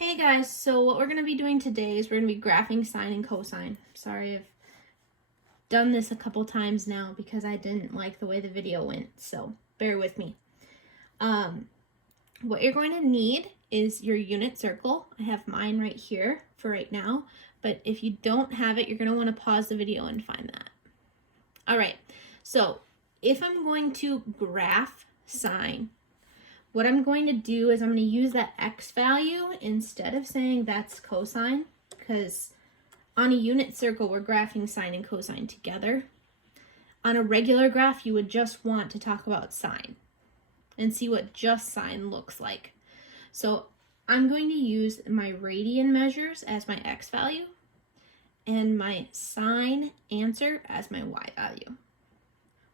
Hey guys, so what we're going to be doing today is we're going to be graphing sine and cosine. Sorry, I've done this a couple times now because I didn't like the way the video went, so bear with me. What you're going to need is your unit circle. I have mine right here for right now, but if you don't have it, you're going to want to pause the video and find that. All right, so if I'm going to graph sine, what I'm going to do is I'm going to use that x value instead of saying that's cosine, because on a unit circle, we're graphing sine and cosine together. On a regular graph, you would just want to talk about sine and see what just sine looks like. So I'm going to use my radian measures as my x value and my sine answer as my y value.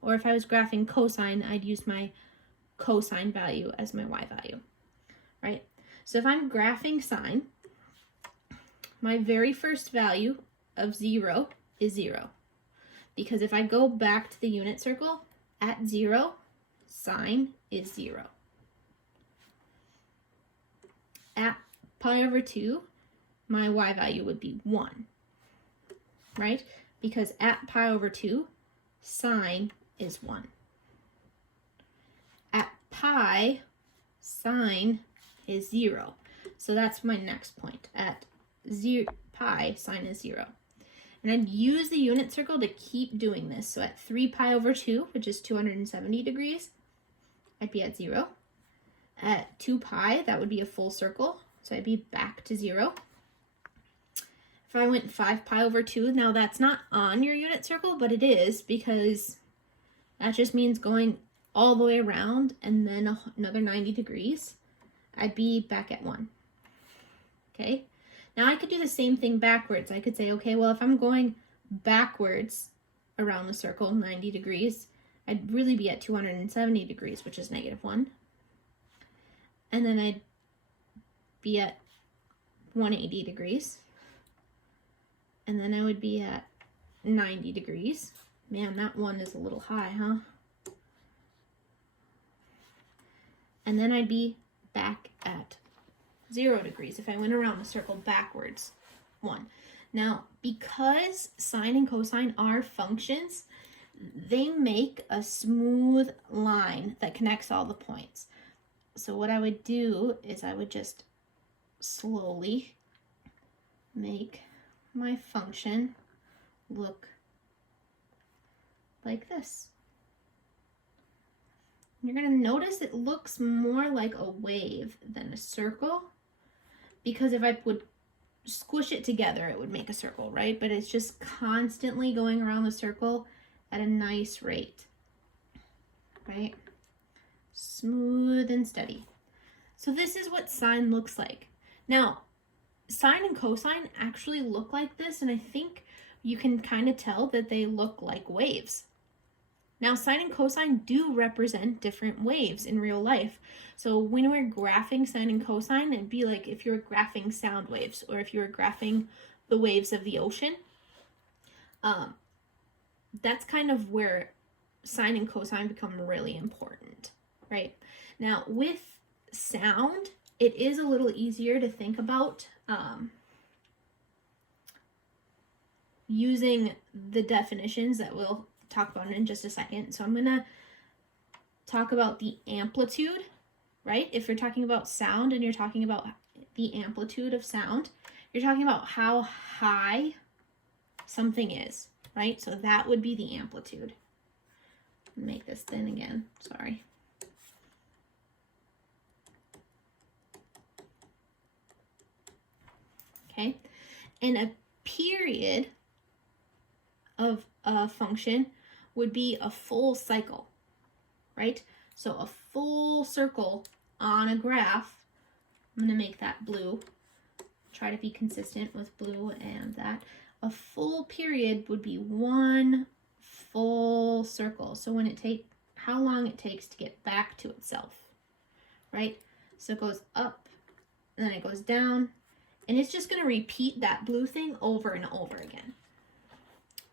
Or if I was graphing cosine, I'd use my cosine value as my y value, right? So if I'm graphing sine, my very first value of 0 is 0. Because if I go back to the unit circle, at 0, sine is 0. At pi over 2, my y value would be 1, right? Because at pi over 2, sine is 1. At pi, sine is 0. So that's my next point. At pi, sine is 0. And I'd use the unit circle to keep doing this. So at 3 pi over 2, which is 270 degrees, I'd be at 0. At 2 pi, that would be a full circle. So I'd be back to 0. If I went 5 pi over 2, now that's not on your unit circle, but it is because that just means going all the way around and then another 90 degrees, I'd be back at 1. Okay, now I could do the same thing backwards. I could say, okay, well, if I'm going backwards around the circle 90 degrees, I'd really be at 270 degrees, which is -1. And then I'd be at 180 degrees. And then I would be at 90 degrees. Man, that one is a little high, huh? And then I'd be back at 0 degrees if I went around the circle backwards 1. Now, because sine and cosine are functions, they make a smooth line that connects all the points. So what I would do is I would just slowly make my function look like this. You're going to notice it looks more like a wave than a circle, because if I would squish it together, it would make a circle, right? But it's just constantly going around the circle at a nice rate, right? Smooth and steady. So this is what sine looks like. Now, sine and cosine actually look like this, and I think you can kind of tell that they look like waves. Now, sine and cosine do represent different waves in real life. So when we're graphing sine and cosine, it'd be like if you were graphing sound waves, or if you were graphing the waves of the ocean. That's kind of where sine and cosine become really important, right? Now, with sound, it is a little easier to think about using the definitions that we'll talk about in just a second. So I'm going to talk about the amplitude, right? If you're talking about sound and you're talking about the amplitude of sound, you're talking about how high something is, right? So that would be the amplitude. Make this thin again, sorry. Okay, and a period of a function would be a full cycle, right? So a full circle on a graph, I'm going to make that blue, try to be consistent with blue and that. A full period would be one full circle. So when how long it takes to get back to itself, right? So it goes up, and then it goes down, and it's just going to repeat that blue thing over and over again,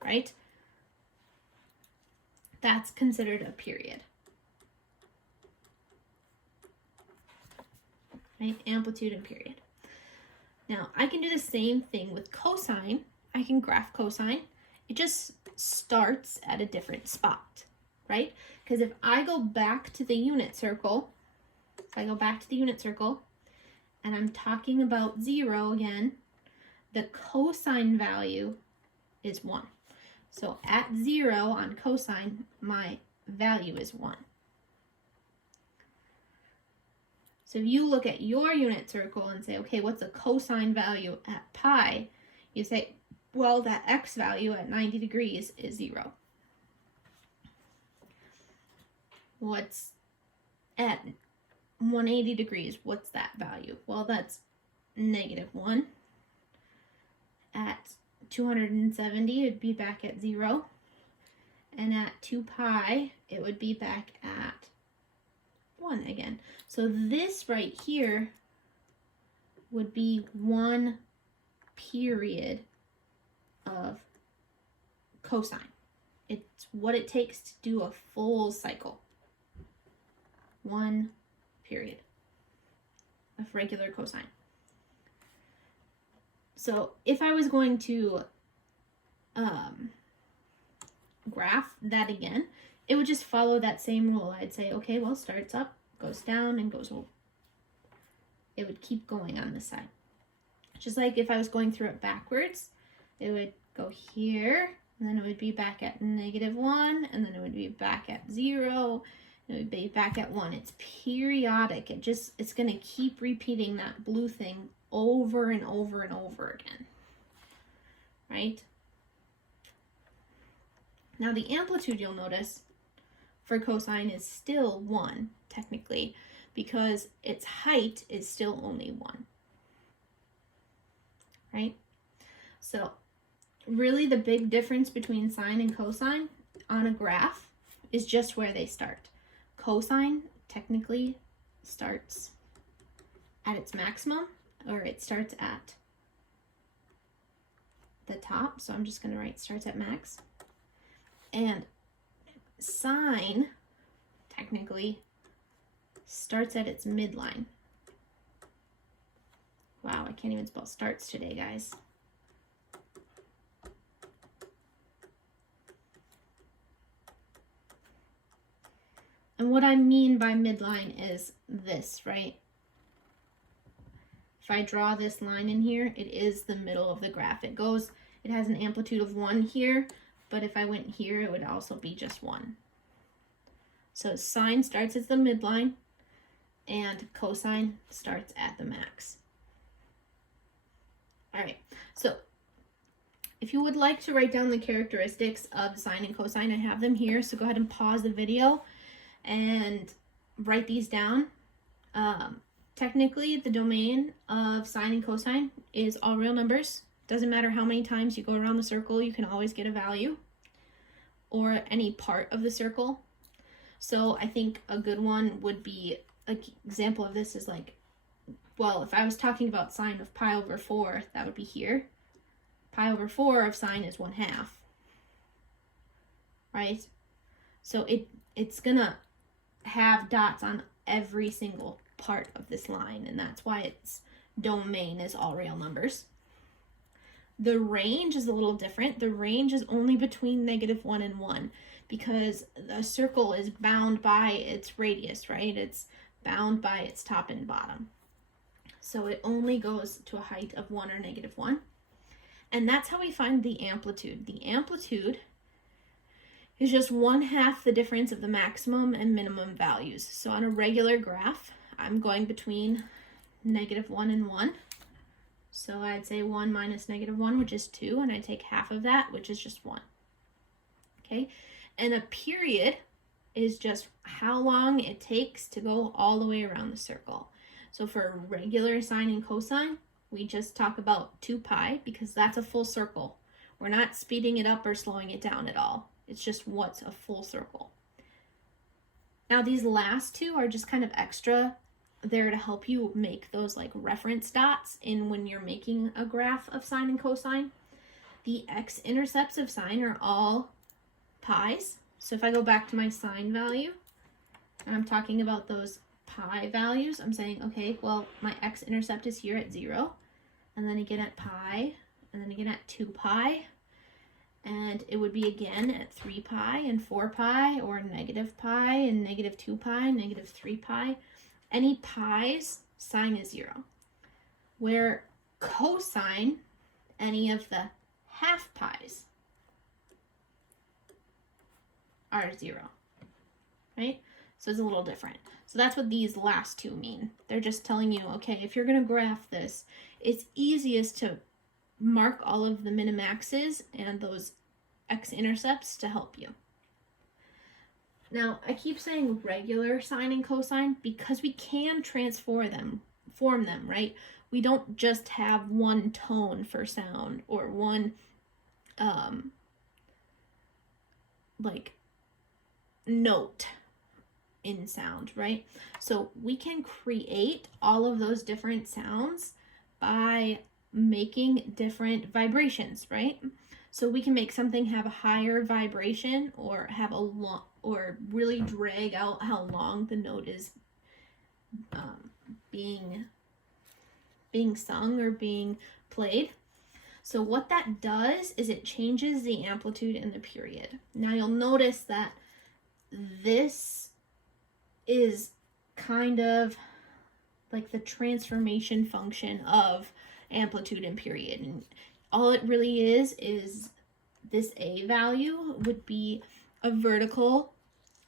right? That's considered a period. Right? Amplitude and period. Now, I can do the same thing with cosine. I can graph cosine. It just starts at a different spot, right? Because if I go back to the unit circle, and I'm talking about 0 again, the cosine value is 1. So at 0 on cosine, my value is 1. So if you look at your unit circle and say, okay, what's a cosine value at pi? You say, well, that x value at 90 degrees is 0. What's at 180 degrees? What's that value? Well, that's -1. At 270, it'd be back at 0. And at 2 pi, it would be back at 1 again. So this right here would be 1 period of cosine. It's what it takes to do a full cycle. 1 period of regular cosine. So if I was going to graph that again, it would just follow that same rule. I'd say, okay, well, starts up, goes down, and goes over. It would keep going on this side. Just like if I was going through it backwards, it would go here, and then it would be back at -1, and then it would be back at 0, and it would be back at 1. It's periodic. It's going to keep repeating that blue thing over and over and over again, right? Now the amplitude, you'll notice, for cosine is still 1, technically, because its height is still only 1, right? So really the big difference between sine and cosine on a graph is just where they start. Cosine technically starts at its maximum, or it starts at the top, so I'm just going to write starts at max. And sine technically starts at its midline. Wow, I can't even spell starts today, guys. And what I mean by midline is this, right? If I draw this line in here, it is the middle of the graph. It has an amplitude of 1 here, but if I went here, it would also be just 1. So sine starts at the midline, and cosine starts at the max. All right, so if you would like to write down the characteristics of sine and cosine, I have them here, so go ahead and pause the video and write these down. Technically, the domain of sine and cosine is all real numbers. Doesn't matter how many times you go around the circle, you can always get a value, or any part of the circle. So I think a good one would be, an example of this is like, well, if I was talking about sine of pi over 4, that would be here. Pi over 4 of sine is 1/2, right? So it's gonna have dots on every single part of this line, and that's why its domain is all real numbers. The range is a little different. The range is only between -1 and 1, because the circle is bound by its radius, right? It's bound by its top and bottom. So it only goes to a height of 1 or -1. And that's how we find the amplitude. The amplitude is just 1/2 the difference of the maximum and minimum values. So on a regular graph, I'm going between -1 and 1. So I'd say 1 minus -1, which is 2, and I take half of that, which is just 1. Okay, and a period is just how long it takes to go all the way around the circle. So for regular sine and cosine, we just talk about 2 pi, because that's a full circle. We're not speeding it up or slowing it down at all. It's just what's a full circle. Now these last two are just kind of extra. They're to help you make those like reference dots in when you're making a graph of sine and cosine. The x-intercepts of sine are all pi's. So if I go back to my sine value, and I'm talking about those pi values, I'm saying, okay, well, my x-intercept is here at 0. and then again at pi, and then again at 2 pi, and it would be again at 3 pi and 4 pi, or negative pi and negative 2 pi, negative 3 pi. Any pi's, sine is 0. Where cosine, any of the half pi's are 0, right? So it's a little different. So that's what these last two mean. They're just telling you, okay, if you're going to graph this, it's easiest to mark all of the minimaxes and those x-intercepts to help you. Now, I keep saying regular sine and cosine because we can form them, right? We don't just have one tone for sound or one like note in sound, right? So we can create all of those different sounds by making different vibrations, right? So we can make something have a higher vibration or have a long, or really drag out how long the note is being sung or being played. So what that does is it changes the amplitude and the period. Now you'll notice that this is kind of like the transformation function of amplitude and period. And all it really is this A value would be a vertical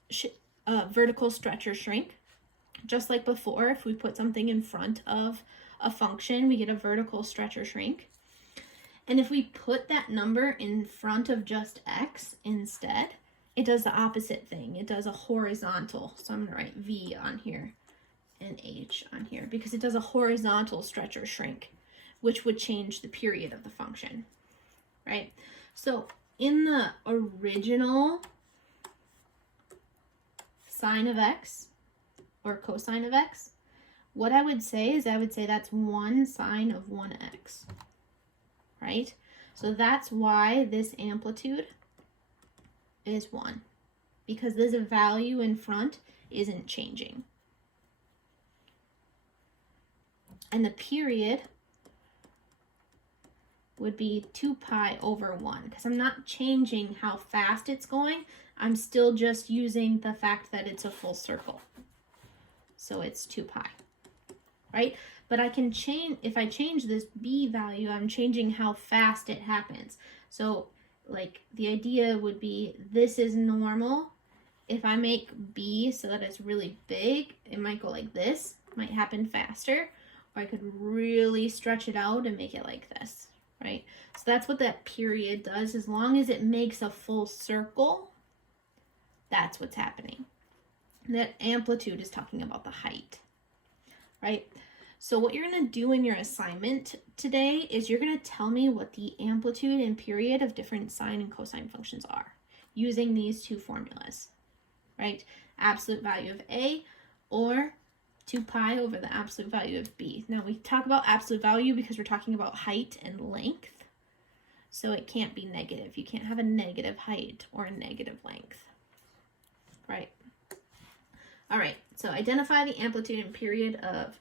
stretch or shrink. Just like before, if we put something in front of a function, we get a vertical stretch or shrink. And if we put that number in front of just x instead, it does the opposite thing. It does a horizontal. So I'm going to write V on here and H on here because it does a horizontal stretch or shrink, which would change the period of the function, right? So in the original sine of x or cosine of x, what I would say is that's 1 sine of 1x, right? So that's why this amplitude is 1, because this value in front isn't changing. And the period would be 2 pi over 1, because I'm not changing how fast it's going. I'm still just using the fact that it's a full circle. So it's 2 pi, right? But I can change, if I change this b value, I'm changing how fast it happens. So like the idea would be this is normal. If I make b so that it's really big, it might go like this, might happen faster, or I could really stretch it out and make it like this, right? So that's what that period does. As long as it makes a full circle, that's what's happening. That amplitude is talking about the height, right? So what you're going to do in your assignment today is you're going to tell me what the amplitude and period of different sine and cosine functions are using these two formulas, right? Absolute value of A or 2 pi over the absolute value of B. Now we talk about absolute value because we're talking about height and length. So it can't be negative. You can't have a negative height or a negative length, right? All right, so identify the amplitude and period of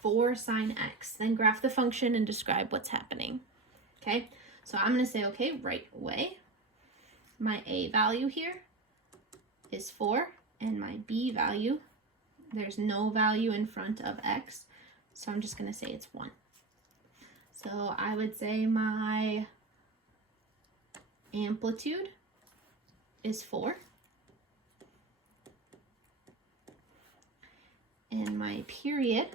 4 sine x. Then graph the function and describe what's happening. Okay, so I'm going to say, okay, right away, my A value here is 4, and my B value, there's no value in front of x, so I'm just going to say it's 1. So I would say my amplitude is 4. And my period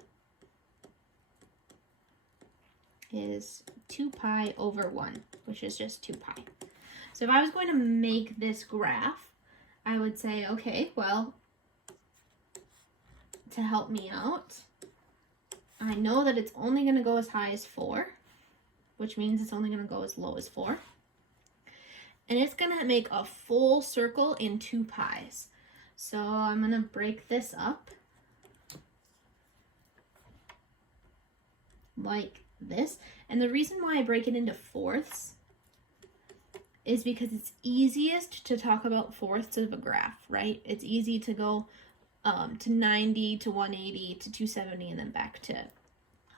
is 2 pi over 1, which is just 2 pi. So if I was going to make this graph, I would say, okay, well, to help me out, I know that it's only going to go as high as 4, which means it's only going to go as low as 4. And it's going to make a full circle in 2 pi's. So I'm going to break this up like this. And the reason why I break it into fourths is because it's easiest to talk about fourths of a graph, right? It's easy to go to 90 to 180 to 270 and then back to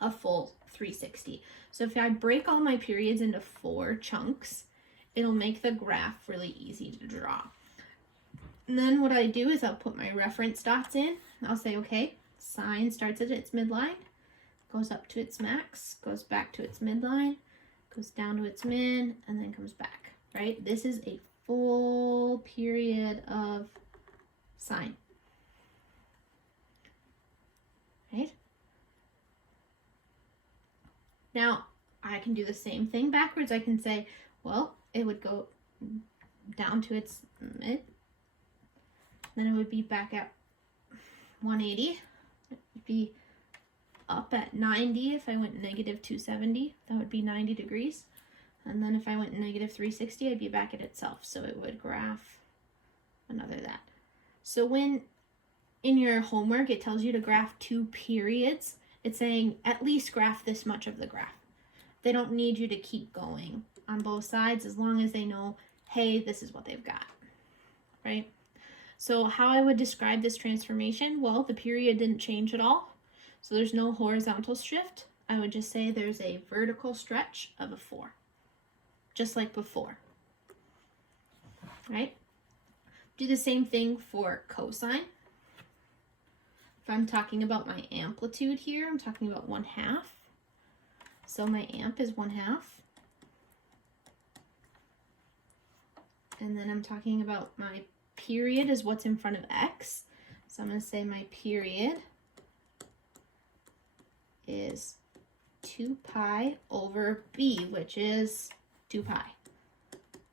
a full 360. So if I break all my periods into 4 chunks, it'll make the graph really easy to draw. And then what I do is I'll put my reference dots in. I'll say, okay, sine starts at its midline, goes up to its max, goes back to its midline, goes down to its min, and then comes back, right? This is a full period of sine, right? Now, I can do the same thing backwards. I can say, well, it would go down to its mid, then it would be back at 180. It would be up at 90 if I went negative 270. That would be 90 degrees. And then if I went negative 360, I'd be back at itself. So it would graph another that. So when in your homework it tells you to graph 2 periods, it's saying at least graph this much of the graph. They don't need you to keep going on both sides as long as they know, hey, this is what they've got, right? So how I would describe this transformation, well, the period didn't change at all. So there's no horizontal shift. I would just say there's a vertical stretch of a 4, just like before, right? Do the same thing for cosine. If I'm talking about my amplitude here, I'm talking about 1/2. So my amp is 1/2. And then I'm talking about my period is what's in front of x. So I'm going to say my period is 2 pi over b, which is 2 pi.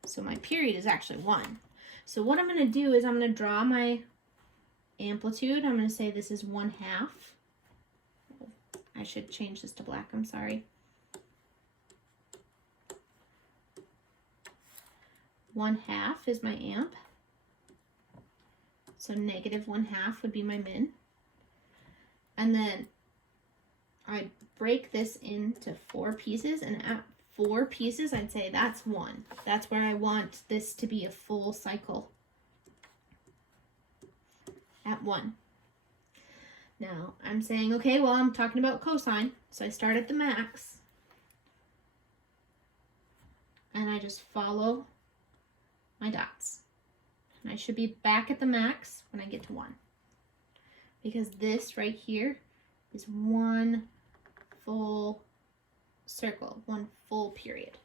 So my period is actually 1. So what I'm going to do is I'm going to draw my amplitude. I'm going to say this is 1/2. I should change this to black, I'm sorry. 1/2 is my amp. So negative 1/2 would be my min. And then I break this into 4 pieces, and at 4 pieces, I'd say that's 1. That's where I want this to be a full cycle. At 1. Now, I'm saying, okay, well, I'm talking about cosine, so I start at the max, and I just follow my dots. And I should be back at the max when I get to 1. Because this right here is 1 full circle, 1 full period.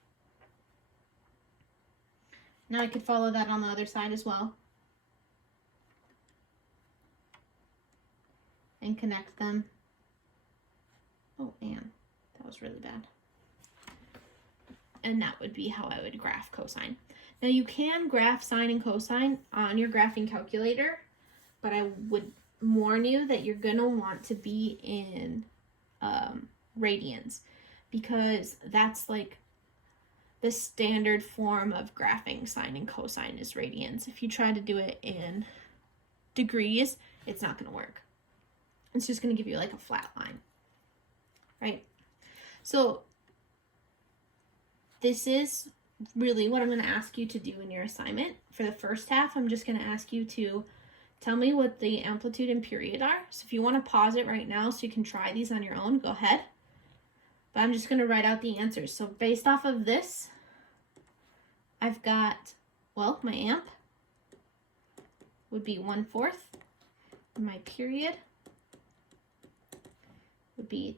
Now I could follow that on the other side as well. And connect them. Oh, and that was really bad. And that would be how I would graph cosine. Now you can graph sine and cosine on your graphing calculator, but I would warn you that you're gonna want to be in radians, because that's like the standard form of graphing sine and cosine is radians. If you try to do it in degrees, it's not gonna work. It's just gonna give you like a flat line, right? So this is really what I'm going to ask you to do in your assignment. For the first half, I'm just going to ask you to tell me what the amplitude and period are. So if you want to pause it right now so you can try these on your own, go ahead. But I'm just going to write out the answers. So based off of this, I've got, well, my amp would be 1/4. And my period would be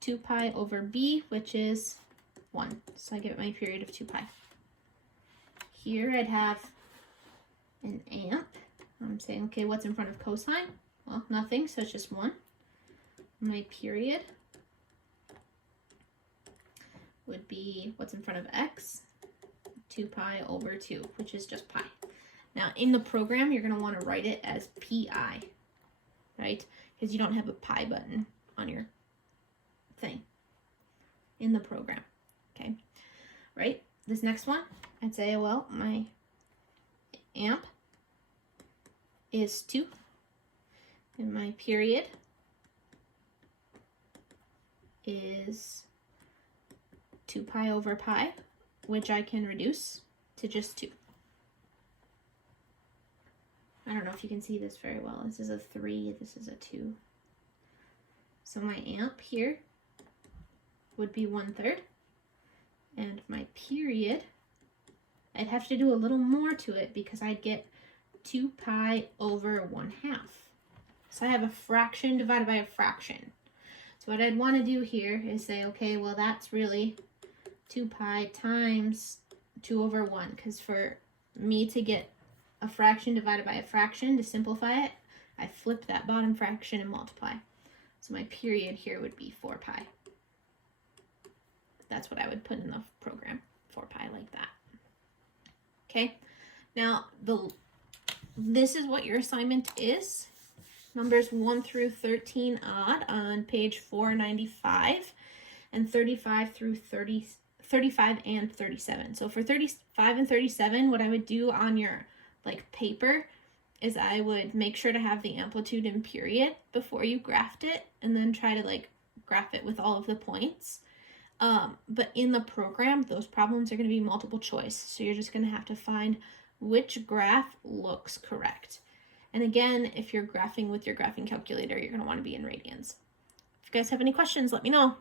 2 pi over b, which is 1. So I get my period of 2 pi. Here I'd have an amp. I'm saying, okay, what's in front of cosine? Well, nothing, so it's just 1. My period would be what's in front of x, 2 pi over 2, which is just pi. Now, in the program, you're going to want to write it as pi, right? Because you don't have a pi button on your thing in the program, okay? Right? This next one, I'd say, well, my amp is 2, and my period is 2 pi over pi, which I can reduce to just 2. I don't know if you can see this very well. This is a 3, this is a 2. So my amp here would be 1/3. And my period, I'd have to do a little more to it because I'd get 2 pi over 1/2. So I have a fraction divided by a fraction. So what I'd want to do here is say, okay, well, that's really 2 pi times 2 over 1, because for me to get a fraction divided by a fraction, to simplify it, I flip that bottom fraction and multiply. So my period here would be 4 pi. That's what I would put in the program, 4 pi like that. Okay, now this is what your assignment is. Numbers 1 through 13 odd on page 495, and 35 and 37. So for 35 and 37, what I would do on your paper is I would make sure to have the amplitude and period before you graphed it, and then try to graph it with all of the points. But in the program, those problems are going to be multiple choice. So you're just going to have to find which graph looks correct. And again, if you're graphing with your graphing calculator, you're going to want to be in radians. If you guys have any questions, let me know.